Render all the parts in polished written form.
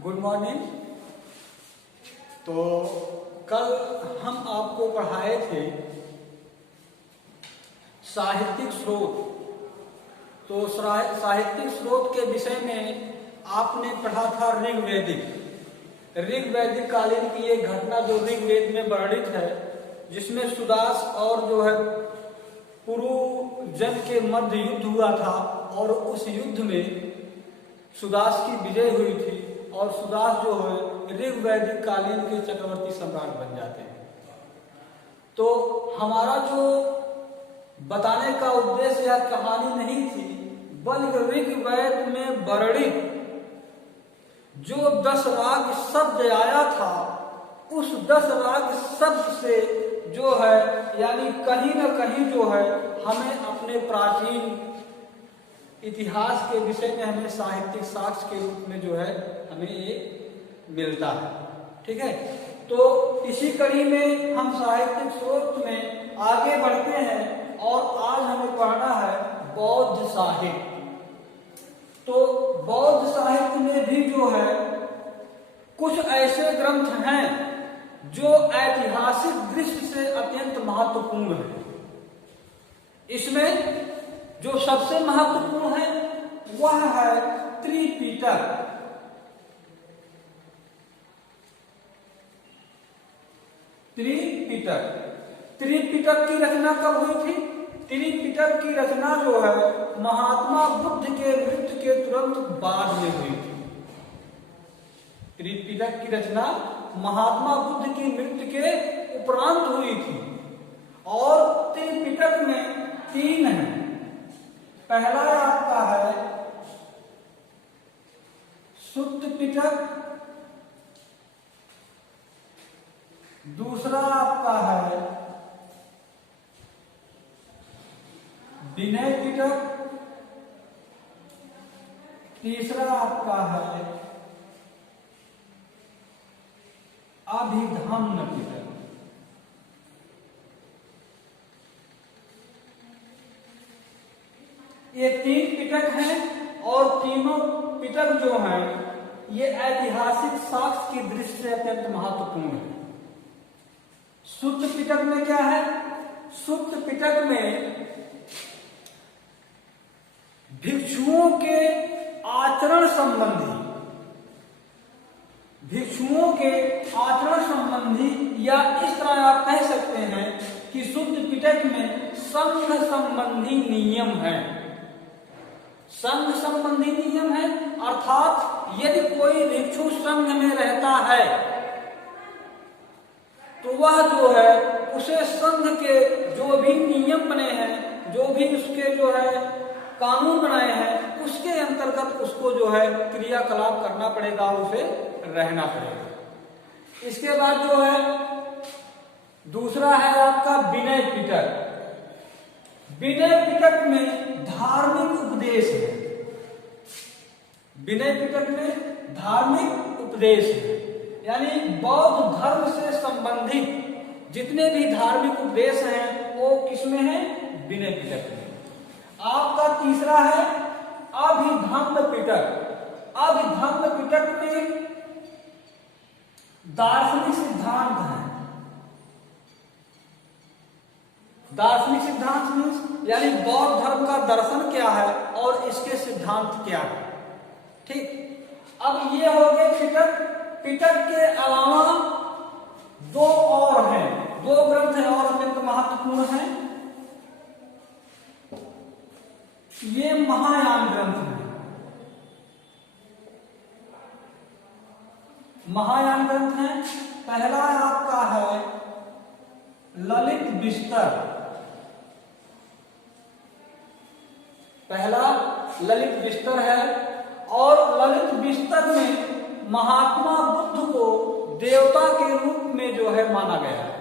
Good morning. तो कल हम आपको पढ़ाए थे साहित्यिक स्रोत। तो साहित्यिक स्रोत के विषय में आपने पढ़ा था ऋग्वैदिक कालीन की एक घटना जो ऋग्वेद में वर्णित है, जिसमें सुदास और जो है पुरु जन के मध्य युद्ध हुआ था और उस युद्ध में सुदास की विजय हुई थी और सुदास जो है ऋग्वैदिक कालीन के चक्रवर्ती सम्राट बन जाते हैं। तो हमारा जो बताने का उद्देश्य यह कहानी नहीं थी, बल्कि ऋग्वेद में वर्णित जो 10 राग शब्द आया था, उस 10 राग शब्द से जो है यानी कहीं न कहीं जो है हमें अपने प्राचीन इतिहास के विषय में हमें साहित्यिक साक्ष्य के रूप में जो है हमें ये मिलता है। ठीक है, तो इसी कड़ी में हम साहित्यिक स्रोत में आगे बढ़ते हैं और आज हमें पढ़ना है बौद्ध साहित्य। तो बौद्ध साहित्य में भी जो है कुछ ऐसे ग्रंथ हैं जो ऐतिहासिक दृष्टि से अत्यंत महत्वपूर्ण है। इसमें जो सबसे महत्वपूर्ण है वह है त्रिपिटक। त्रिपिटक की रचना कब हुई थी? त्रिपिटक की रचना जो है महात्मा बुद्ध के मृत्यु के तुरंत बाद में हुई थी। त्रिपिटक की रचना महात्मा बुद्ध की मृत्यु के उपरांत हुई थी और त्रिपिटक में 3 है। पहला आपका है सुत्त पिटक, दूसरा आपका है विनय पिटक, तीसरा आपका है अभिधम्म पिटक। ये 3 पिटक हैं और तीनों पिटक जो हैं ये ऐतिहासिक साक्ष्य की दृष्टि से अत्यंत महत्वपूर्ण है। सुत्त पिटक में क्या है? सुत्त पिटक में भिक्षुओं के आचरण संबंधी या इस तरह आप कह सकते हैं कि सुत्त पिटक में संघ संबंधी नियम है। संघ संबंधी नियम है अर्थात यदि कोई भिक्षु संघ में रहता है तो वह जो है उसे संघ के जो भी नियम बने हैं, जो भी उसके जो है कानून बनाए हैं, उसके अंतर्गत उसको जो है क्रियाकलाप करना पड़ेगा, उसे रहना पड़ेगा। इसके बाद जो है दूसरा है आपका विनय पिटक। विनय पिटक में धार्मिक उपदेश है। विनय पिटक में धार्मिक उपदेश है, यानी बौद्ध धर्म से संबंधित जितने भी धार्मिक उपदेश हैं वो किसमें है? विनय पिटक में। आपका तीसरा है अभिधम्म पिटक। अभिधम्म पिटक में दार्शनिक सिद्धांत है। दार्शनिक सिद्धांत यानी बौद्ध धर्म का दर्शन क्या है और इसके सिद्धांत क्या है। ठीक, अब ये हो गए पिटक। पिटक के अलावा 2 और हैं, 2 ग्रंथ हैं और अत्यंत महत्वपूर्ण हैं। ये महायान ग्रंथ है। महायान ग्रंथ है। पहला आपका है ललित बिस्तर। पहला ललित बिस्तर है और ललित बिस्तर में महात्मा बुद्ध को देवता के रूप में जो है माना गया है।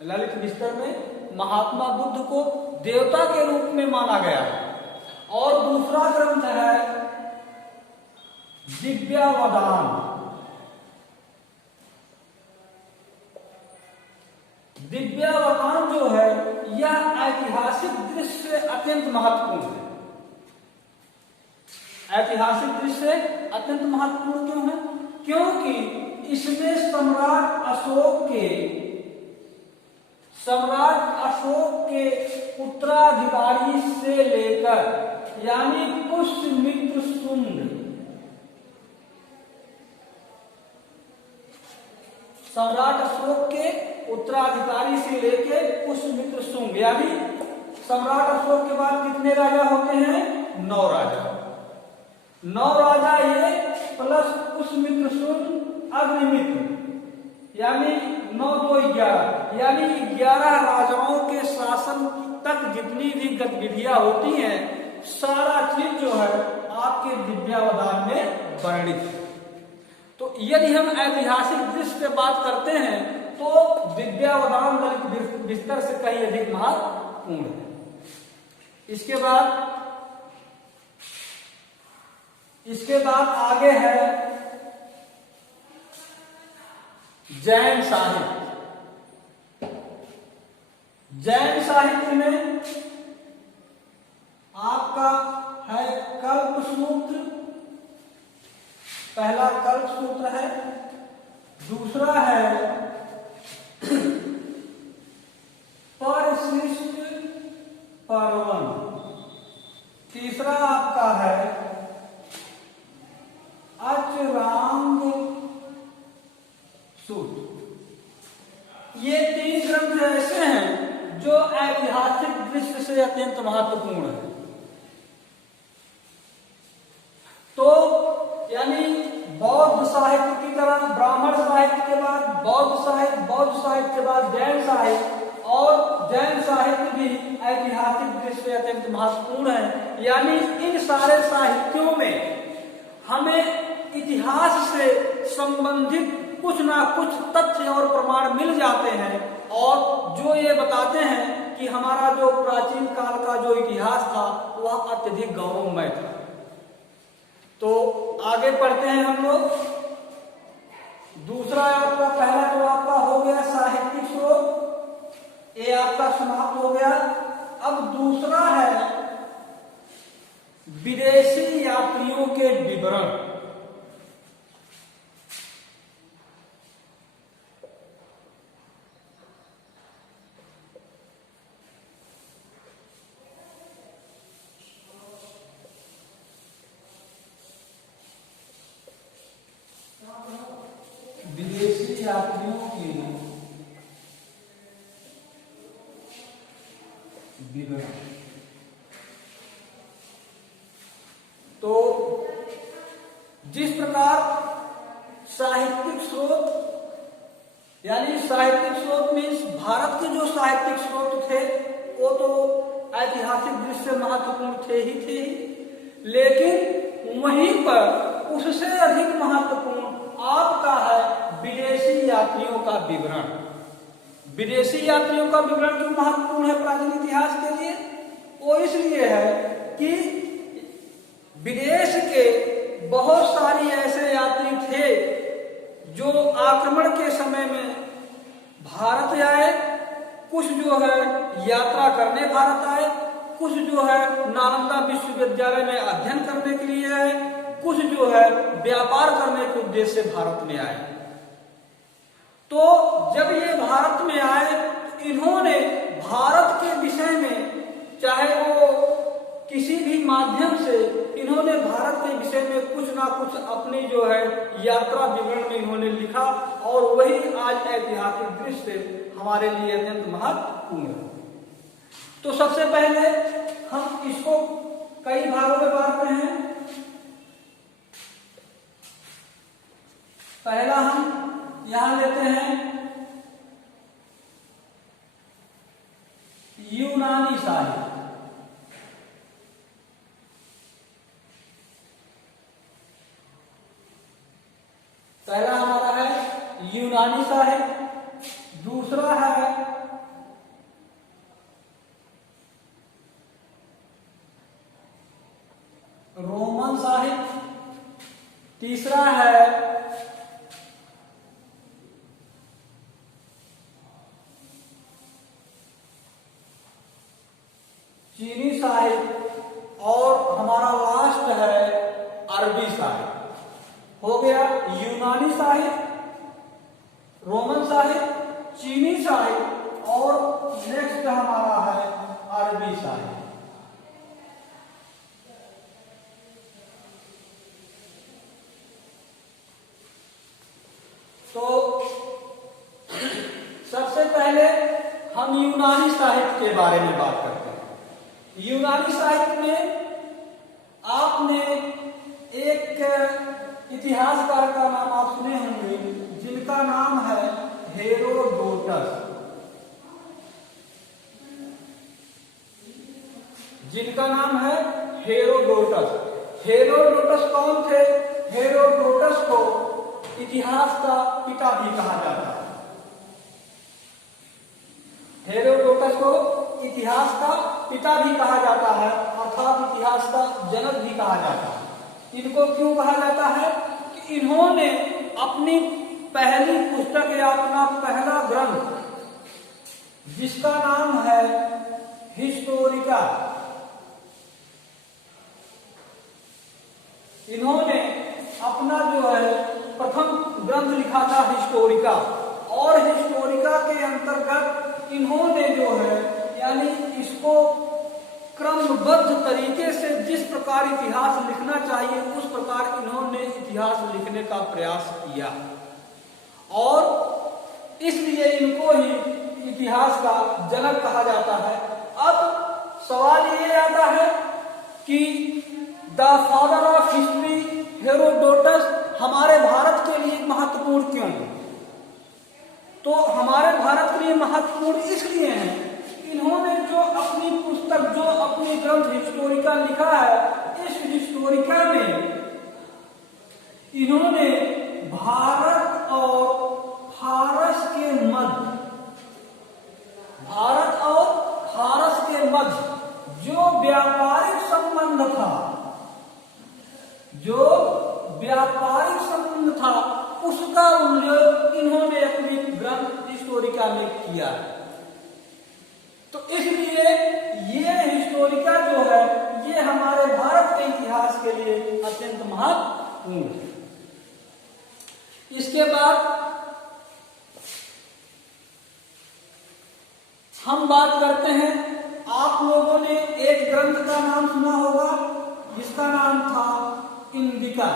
ललित बिस्तर में महात्मा बुद्ध को देवता के रूप में माना गया है। और दूसरा ग्रंथ है दिव्यावदान। दिव्यावदान जो है यह ऐतिहासिक दृष्टि से अत्यंत महत्वपूर्ण है। ऐतिहासिक दृष्टि से अत्यंत महत्वपूर्ण क्यों है? क्योंकि इसमें सम्राट अशोक के उत्तराधिकारी से लेकर यानी पुष्यमित्र शुंग, सम्राट अशोक के उत्तराधिकारी से लेकर पुष्यमित्र शुंग, यानी सम्राट अशोक के बाद कितने राजा होते हैं? 9 राजा। 9 राजा ये प्लस पुष्यमित्र शुंग अग्निमित्र, यानी 9 2 11, यानी 11 राजाओं के शासन तक जितनी भी गतिविधियां होती हैं सारा चीज जो है आपके विद्यावदान में वर्णित है। तो यदि हम ऐतिहासिक दृष्टि से बात करते हैं तो विद्यावदान ललित विस्तर से कहीं अधिक महत्वपूर्ण है। इसके बाद आगे है जैन साहित्य। जैन साहित्य में आपका है कल्पसूत्र, पहला कल्पसूत्र है, दूसरा है परिशिष्ट पर्वन, तीसरा आपका है अचरांग सूत्र। ये 3 ग्रंथ ऐसे हैं जो ऐतिहासिक दृष्टि से अत्यंत महत्वपूर्ण है। तो यानी बौद्ध साहित्य की तरह ब्राह्मण साहित्य के बाद बौद्ध साहित्य के बाद जैन साहित्य, और जैन साहित्य भी ऐतिहासिक दृष्टि से अत्यंत महत्वपूर्ण है। यानी इन सारे साहित्यों में हमें इतिहास से संबंधित कुछ ना कुछ तथ्य और प्रमाण मिल जाते हैं और जो ये बताते हैं कि हमारा जो प्राचीन काल का जो इतिहास था वह अत्यधिक गौरवमय था। तो आगे पढ़ते हैं हम लोग। दूसरा आपका, पहला तो आपका हो गया साहित्यिक स्रोत, ये आपका समाप्त हो गया। अब दूसरा है विदेशी यात्रियों के विवरण। विदेशी यात्रियों के विवरण। तो जिस प्रकार साहित्यिक स्रोत यानी साहित्यिक स्रोत मीन्स भारत के जो साहित्यिक स्रोत थे वो तो ऐतिहासिक दृष्टि से महत्वपूर्ण थे ही, लेकिन वहीं पर उससे अधिक महत्वपूर्ण आपका है विदेशी यात्रियों का विवरण। विदेशी यात्रियों का विवरण क्यों महत्वपूर्ण है प्राचीन इतिहास के लिए? वो इसलिए है कि विदेश के बहुत सारी ऐसे यात्री थे जो आक्रमण के समय में भारत आए, कुछ जो है यात्रा करने भारत आए, कुछ जो है नालंदा विश्वविद्यालय में अध्ययन करने के लिए आए, कुछ जो है व्यापार करने के उद्देश्य से भारत में आए। तो जब ये भारत में आए तो इन्होंने भारत के विषय में चाहे वो किसी भी माध्यम से इन्होंने भारत के विषय में कुछ ना कुछ अपनी जो है यात्रा विवरण में इन्होंने लिखा और वही आज ऐतिहासिक दृष्टि से हमारे लिए अत्यंत महत्वपूर्ण है। तो सबसे पहले हम इसको कई भागों में बांटते हैं। पहला हम यहां लेते हैं यूनानी साहित्य। पहला हमारा है यूनानी साहित्य, दूसरा है रोमन साहित्य, तीसरा है चीनी साहित्य और हमारा लास्ट है अरबी साहित्य। हो गया यूनानी साहित्य, रोमन साहित्य, चीनी साहित्य और नेक्स्ट हमारा है अरबी साहित्य। तो सबसे पहले हम यूनानी साहित्य के बारे में बात करते हैं। यूनानी साहित्य में आपने एक इतिहासकार का नाम आप सुने होंगे जिनका नाम है हेरोडोटस। जिनका नाम है हेरोडोटस। हेरोडोटस कौन थे? हेरोडोटस को इतिहास का पिता भी कहा जाता है। हेरोडोटस को इतिहास का पिता भी कहा जाता है, अर्थात इतिहास का जनक भी कहा जाता है। इनको क्यों कहा जाता है? कि इन्होंने अपनी पहली पुस्तक या अपना पहला ग्रंथ जिसका नाम है हिस्टोरिका, इन्होंने अपना जो है प्रथम ग्रंथ लिखा था हिस्टोरिका। और हिस्टोरिका के अंतर्गत इन्होंने जो है यानी इसको क्रमबद्ध तरीके से जिस प्रकार इतिहास लिखना चाहिए उस प्रकार इन्होंने इतिहास लिखने का प्रयास किया और इसलिए इनको ही इतिहास का जनक कहा जाता है। अब सवाल ये आता है कि the father of history Herodotus हमारे भारत के लिए महत्वपूर्ण क्यों है? तो हमारे भारत के लिए महत्वपूर्ण इसलिए है कि इन्होंने जो अपनी पुस्तक, जो अपनी ग्रंथ हिस्टोरिका लिखा है, इस हिस्टोरिका में इन्होंने भारत और फारस के मध्य, भारत और फारस के मध्य जो व्यापारिक संबंध था, जो व्यापारिक संबंध था उसका उल्लेख इन्होंने अपनी ग्रंथ हिस्टोरिका में किया। तो इसलिए ये हिस्टोरिका जो है ये हमारे भारत के इतिहास के लिए अत्यंत महत्वपूर्ण है। इसके बाद हम बात करते हैं, आप लोगों ने एक ग्रंथ का नाम सुना होगा जिसका नाम था इंडिका।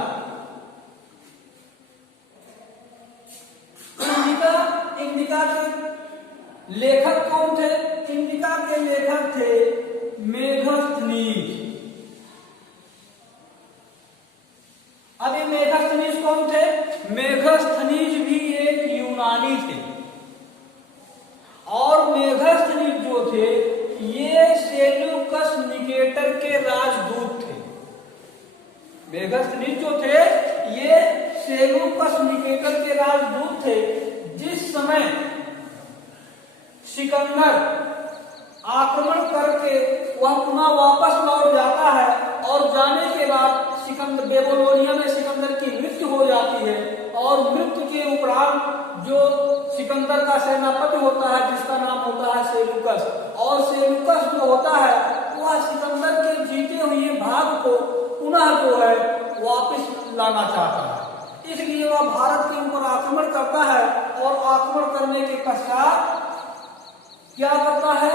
इंडिका के लेखक कौन थे? इंडिका के लेखक थे मेगास्थनीज। अभी मेगास्थनीज कौन थे? मेगास्थनीज भी एक यूनानी थे और मेगास्थनीज जो थे ये सेल्यूकस निकेटर के राजदूत थे। मेगास्थनीज जो थे ये सेल्यूकस निकेटर के राजदूत थे। जिस समय सिकंदर आक्रमण करके वह पुनः वापस लौट जाता है और जाने के बाद सिकंदर बेबीलोनिया में सिकंदर की मृत्यु हो जाती है और मृत्यु के उपरांत जो सिकंदर का सेनापति होता है जिसका नाम होता है सेल्यूकस, और सेल्यूकस जो होता है वह सिकंदर के जीते हुए भाग को पुनः जो है वापस लाना चाहता है। इसलिए वह भारत के ऊपर आक्रमण करता है और आक्रमण करने के पश्चात क्या करता है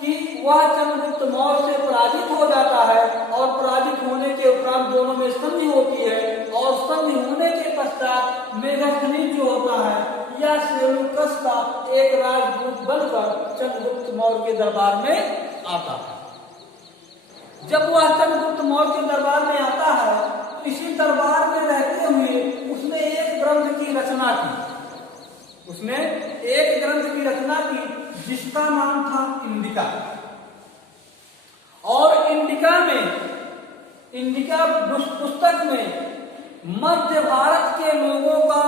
कि वह चंद्रगुप्त मौर्य से पराजित हो जाता है और पराजित होने के उपरांत दोनों में संधि होती है और संधि होने के पश्चात मेगास्थनीज जो होता है यह सेल्यूकस का एक राजदूत बनकर चंद्रगुप्त मौर्य के दरबार में आता है। जब वह चंद्रगुप्त मौर्य के दरबार में आता है तो इसी दरबार में रहते हुए उसने एक ग्रंथ की रचना की। उसने एक ग्रंथ की रचना की जिसका नाम था इंडिका। और इंडिका पुस्तक में मध्य भारत के लोगों का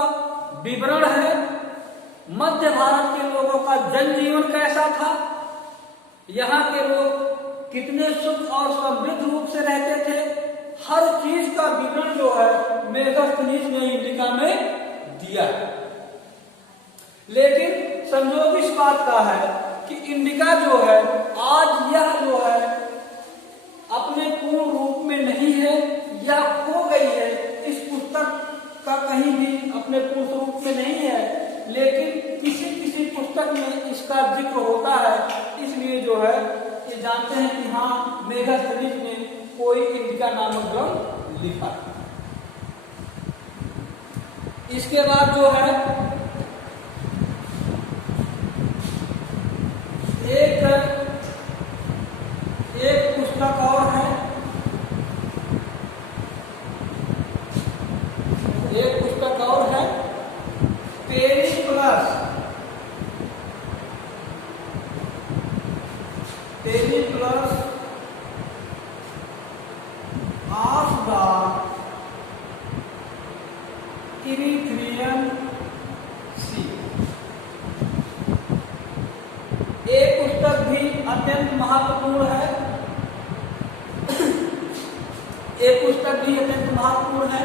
विवरण है। मध्य भारत के लोगों का जनजीवन कैसा था, यहाँ के लोग कितने सुख और समृद्ध रूप से रहते थे, हर चीज का विवरण जो है मेगास्थनीज ने इंडिका में दिया है। लेकिन संयोग इस बात का है कि इंडिका जो है आज यह जो है अपने पूर्ण रूप में नहीं है, यह खो गई है। इस पुस्तक कहीं भी अपने पूर्ण रूप में नहीं है, लेकिन किसी किसी पुस्तक में इसका जिक्र होता है, इसलिए जो है ये जानते हैं कि हाँ मेगास्थनीज ने कोई इंडिका नामक ग्रंथ लिखा। इसके बाद जो है एक पुस्तक और है, एक पुस्तक और है पेरिप्लस ऑफ द इरिथ्रियन सी। एक पुस्तक भी अत्यंत महत्वपूर्ण है, एक पुस्तक भी अत्यंत महत्वपूर्ण है।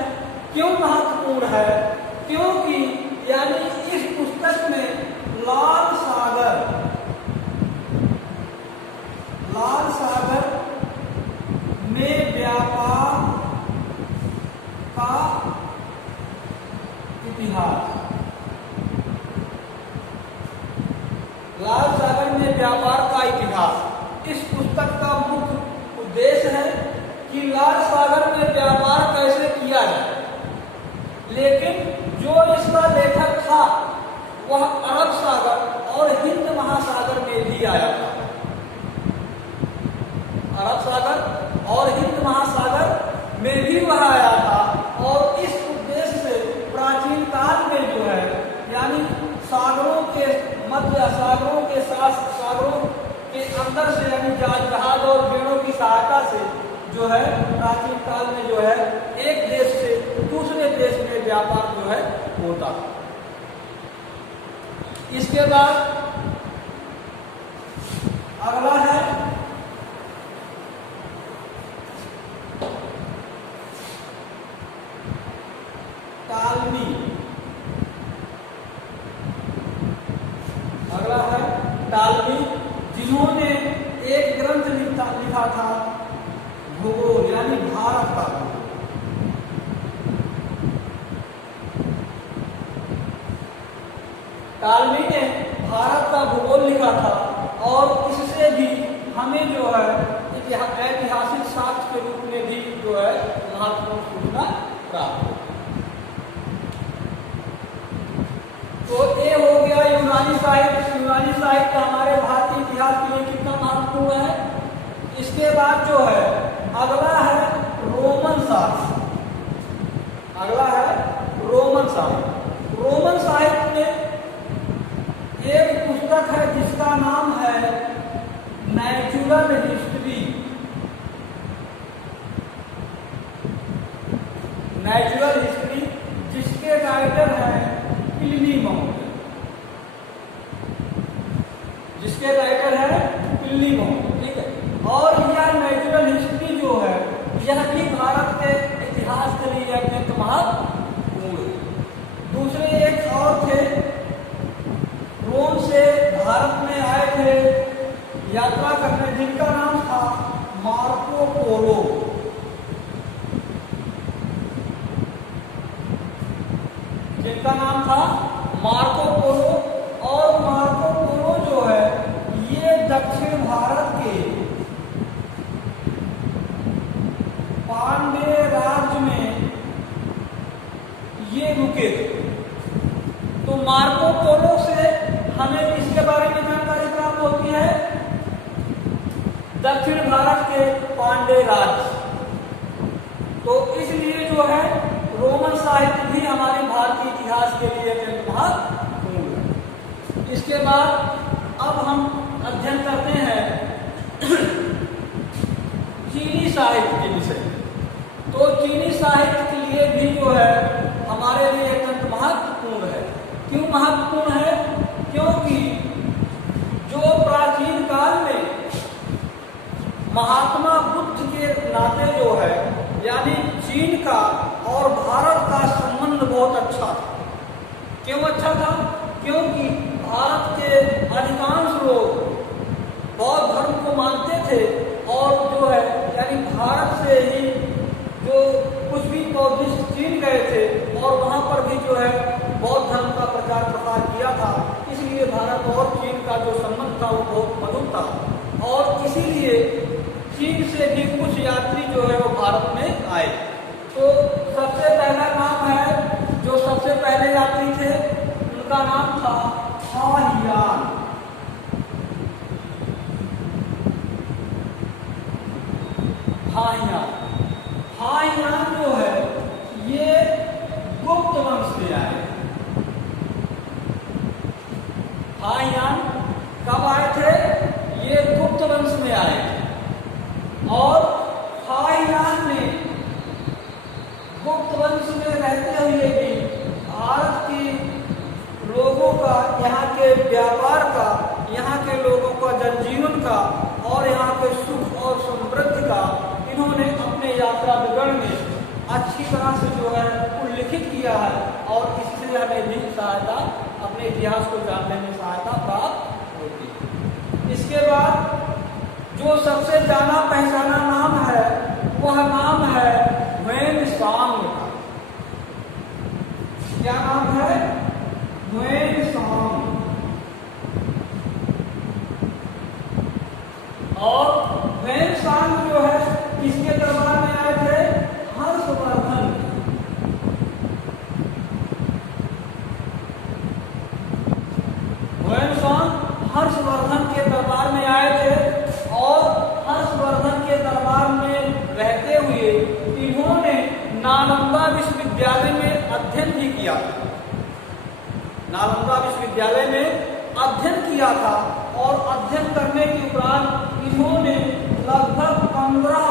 क्यों महत्वपूर्ण है? क्योंकि यानी इस पुस्तक में लाल सागर में व्यापार का इतिहास, लाल सागर में व्यापार का इतिहास इस पुस्तक का मुख्य उद्देश्य है कि लाल सागर में व्यापार कैसे किया जाए। लेकिन जो इसका लेखक था वह अरब सागर और हिंद महासागर में भी आया था। अरब सागर और हिंद महासागर में भी वह आया था और इस उद्देश्य से प्राचीन काल में जो है यानी सागरों के मध्य, सागरों के साथ, सागरों के अंदर से यानी जहाज और बेड़ों की सहायता से जो है प्राचीन काल में जो है एक देश से दूसरे देश में व्यापार जो है होता। इसके बाद अगला है टालमी। अगला है टालमी, जिन्होंने एक ग्रंथ लिखा था भूगोल यानी भारत का। टालमी ने भारत का भूगोल लिखा था और इससे भी हमें जो है ऐतिहासिक साक्ष्य के रूप में भी जो है महत्वपूर्ण सूचना प्राप्त हो। तो ये हो गया यूनानी साहित्य। यूनानी साहित्य हमारे भारतीय इतिहास के लिए कितना महत्वपूर्ण है। इसके बाद जो है अगला है रोमन साहित्य। अगला है रोमन साहित्य। रोमन साहित्य में एक पुस्तक है जिसका नाम है नेचुरल हिस्ट्री। नेचुरल हिस्ट्री जिसके राइटर हैं प्लिनी मौर्य, जिसके राइटर है प्लिनी मौर्य, ठीक है। और यह नेचुरल हिस्ट्री जो है यह भी भारत के इतिहास के लिए अत्यंत महत्वपूर्ण है। दूसरे एक और थे, रोम से भारत में आए थे यात्रा करने, जिनका नाम था मार्को पोलो। जिनका नाम था मार्को पोलो। और मार्को पोलो जो है ये दक्षिण भारत के पांड्य राज्य में ये रुके थे। तो मार्को पोलो से हमें इसके बारे में जानकारी प्राप्त होती है, दक्षिण भारत के पांड्य राज्य। तो इसलिए जो है रोमन साहित्य भी हमारे भारतीय इतिहास के लिए अत्यंत महत्वपूर्ण है। इसके बाद अब हम अध्ययन करते हैं चीनी साहित्य के विषय। तो चीनी साहित्य के लिए भी जो है हमारे लिए अत्यंत महत्वपूर्ण है। क्यों महत्वपूर्ण है? क्योंकि जो प्राचीन काल में महात्मा बुद्ध के नाते जो है यानी चीन का और भारत का संबंध बहुत अच्छा था। क्यों अच्छा था? क्योंकि भारत के अधिकांश लोग बौद्ध धर्म को मानते थे और जो है यानी भारत से ही जो कुछ भी बौद्धिस्ट चीन गए थे और वहां पर भी कुछ यात्री जो है वो भारत में आए। तो सबसे पहला नाम है, जो सबसे पहले यात्री थे उनका नाम था हाहियान। हाहियान जो है ये गुप्त वंश से आए। हाहियान कब आए थे? ये गुप्त वंश में आए थे। और हाहियान ने गुप्त वंश में रहते हुए भी भारत के लोगों का, यहाँ के व्यापार का, यहाँ के लोगों का जनजीवन का और यहाँ के सुख और समृद्धि का इन्होंने अपने यात्रा विवरण में अच्छी तरह से जो है उल्लिखित किया है। और इससे हमें भी सहायता, अपने इतिहास को जानने में सहायता प्राप्त होती है। इसके बाद जो सबसे जाना पहचाना नाम है वह नाम है ह्वेनसांग का। क्या नाम है? ह्वेनसांग। और ह्वेनसांग जो है किसके दरबार में आए थे? हर्षवर्धन। ह्वेनसांग हर्षवर्धन के दरबार में आए थे और हर्षवर्धन के दरबार में रहते हुए इन्होंने नालंदा विश्वविद्यालय में अध्ययन भी किया था। नालंदा विश्वविद्यालय में अध्ययन किया था और अध्ययन करने के उपरांत इन्होंने लगभग 15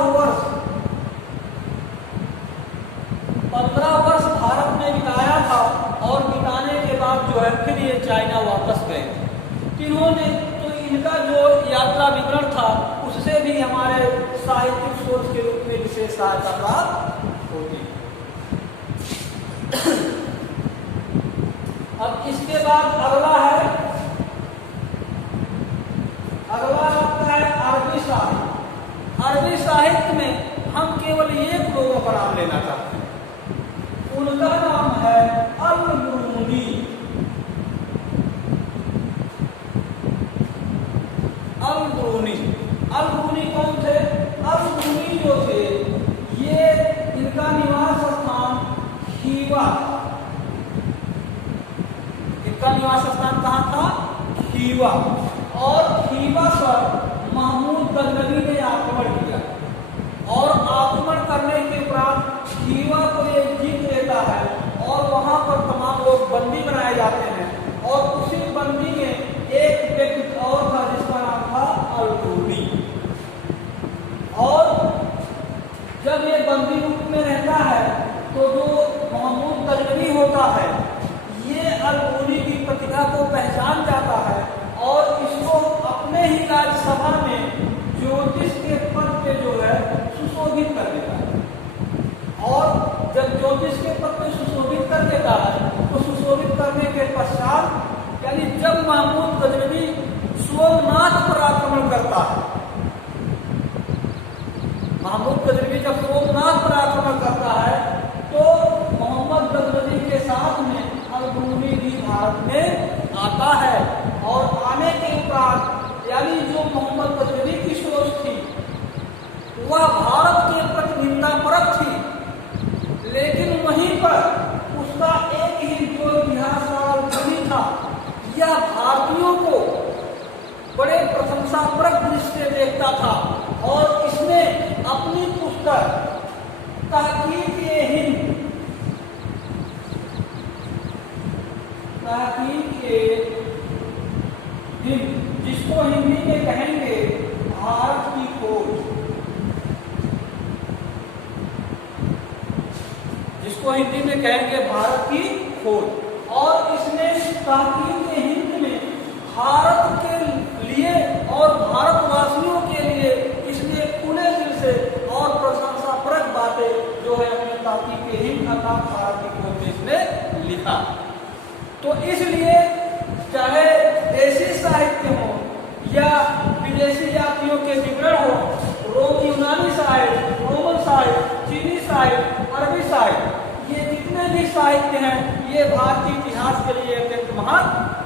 वर्ष भारत में बिताया था। और बिताने के बाद जो है फिर ये चाइना वापस गए थे। इन्होंने तो इनका जो यात्रा विवरण था उससे भी हमारे साहित्यिक सोच के रूप में विशेष सहायता प्राप्त होती। अब इसके बाद अगला आता है अरबी साहित्य। अरबी साहित्य में हम केवल एक लोगों का नाम लेना चाहते हैं। उनका नाम है अल-बिरूनी। अल-बिरूनी कौन थे? अल-बिरूनी जो थे ये इनका निवास स्थान खीवा। इनका निवास स्थान कहाँ था? खीवा। और खीवा पर महमूद गजनवी ने आक्रमण किया और आक्रमण करने के उपरांत खीवा को ये जीत लेता है और वहां पर तमाम लोग बंदी बनाए जाते हैं। और उसी बंदी में एक व्यक्ति और था जिसका नाम था अल-बिरूनी। और जब ये बंदी रूप में रहता है तो जो महमूद गजनवी होता है ये अल-बिरूनी की प्रतिभा को पहचान जाता है और इसको अपने ही राज्यसभा में ज्योतिष के पद पे जो है सुशोभित कर देता है। और जब ज्योतिष के पद पे सुशोभित कर देता है तो सुशोभित करने के पश्चात यानी जब महमूद गजनवी सोमनाथ पर आक्रमण करता है, महमूद गजनवी जब सोमनाथ पर आक्रमण करता है तो मोहम्मद गजनवी के साथ में अल-बिरूनी भी भारत में आता है। और आने के उपरांत यानी जो मोहम्मद गजनवी की सोच थी वह भारत के प्रति निंदापरक थी, लेकिन वहीं पर उसका एक ही जो इतिहासकार कवि था यह भारतीयों को बड़े प्रशंसापरक दृष्टि से देखता था। और इसने अपनी पुस्तक तहकीक-ए-हिंद जिसको हिंदी में कहेंगे भारत की खोज, जिसको हिंदी में कहेंगे भारत की खोज। और इसने तहकीक-ए-हिंद में भारत के लिए और भारतवासियों के लिए इसने खुले दिल से और प्रशंसापरक बातें जो है अपने तहकीक-ए-हिंद अर्थात भारत की खोज में इसने लिखा। तो इसलिए चाहे देसी साहित्य हो या विदेशी यात्रियों के विवरण हो, यूनानी साहित्य, रोमन साहित्य, चीनी साहित्य, अरबी साहित्य, ये जितने भी साहित्य हैं ये भारतीय इतिहास के लिए अत्यंत महत्वपूर्ण